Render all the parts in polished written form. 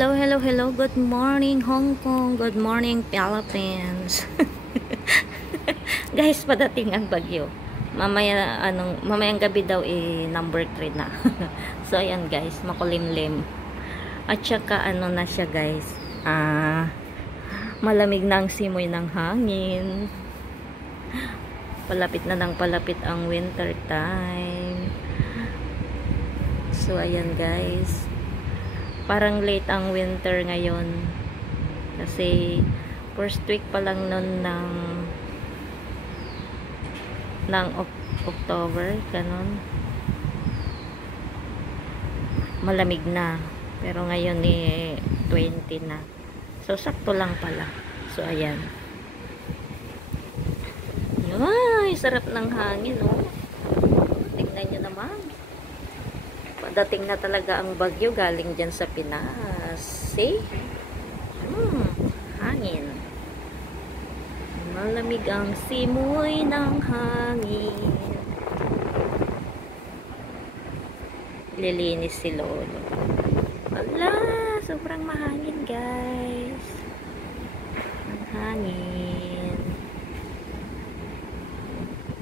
Hello, hello, hello. Good morning, Hong Kong. Good morning, Philippines. Guys, padating ang bagyo. Mamayang gabi daw number 3 na. So ayan guys, makulimlim. At saka na siya guys. Malamig na ang simoy ng hangin. Palapit na ng palapit ang winter time. So ayan guys. Parang late ang winter ngayon kasi first week pa lang nun ng October, ganun. Malamig na. Pero ngayon 20 na. So sakto lang pala. So ayan. Ay, sarap ng hangin, oh. Tingnan nyo naman. Dating na talaga ang bagyo galing dyan sa Pinas. See? Hangin. Malamig ang simoy ng hangin. Lilinis si Lolo. Ala, sobrang mahangin guys. Ang hangin.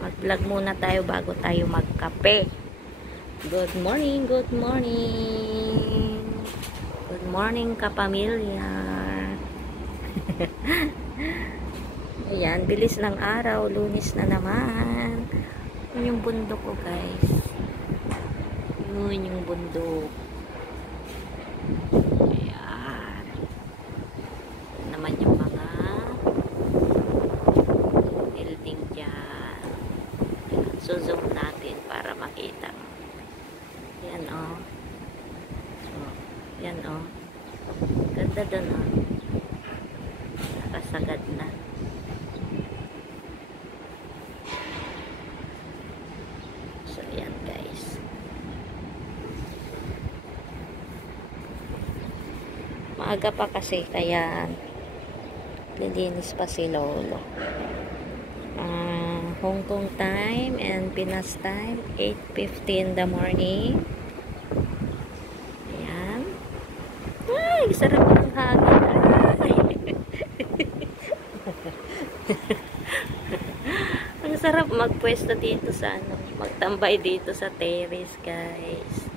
Mag-vlog muna tayo bago tayo magkape. Good morning, good morning. Good morning, kapamilya. Ayan, bilis ng araw, Lunes na naman. Yun yung bundok ko, guys. Yun yung bundok. Ayan. Yun naman yung mga building dyan. So, zoom natin para makita. Yan oh. So, yan oh. Ganda dun oh. Nakasagad na. So yan guys. Maaga pa kasi kaya lilinis pa si Lolo. Hong Kong time and Pinas time 8:50 in the morning. Ayan. Ay, sarap ng hangin. Ang sarap magpwesto dito sa magtambay dito sa terrace, guys.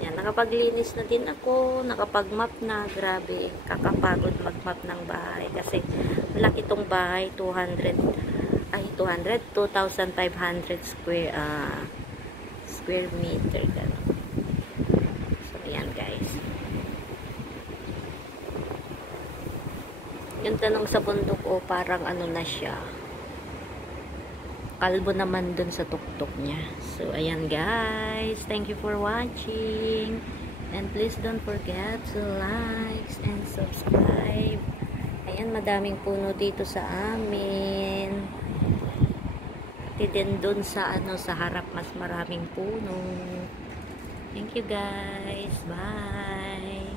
Yan, nakapaglinis na din ako, nakapag-map na. Grabe, kakapagod mag-map ng bahay kasi malaki tong bahay, 2,500 square meter gano'n. So ayan guys, yung tanong sa bundok parang na siya, kalbo naman dun sa tuktok niya. So ayan guys, thank you for watching and please don't forget to like and subscribe. Ayan, madaming puno dito sa amin. Din doon sa sa harap mas maraming puno. Thank you guys. Bye.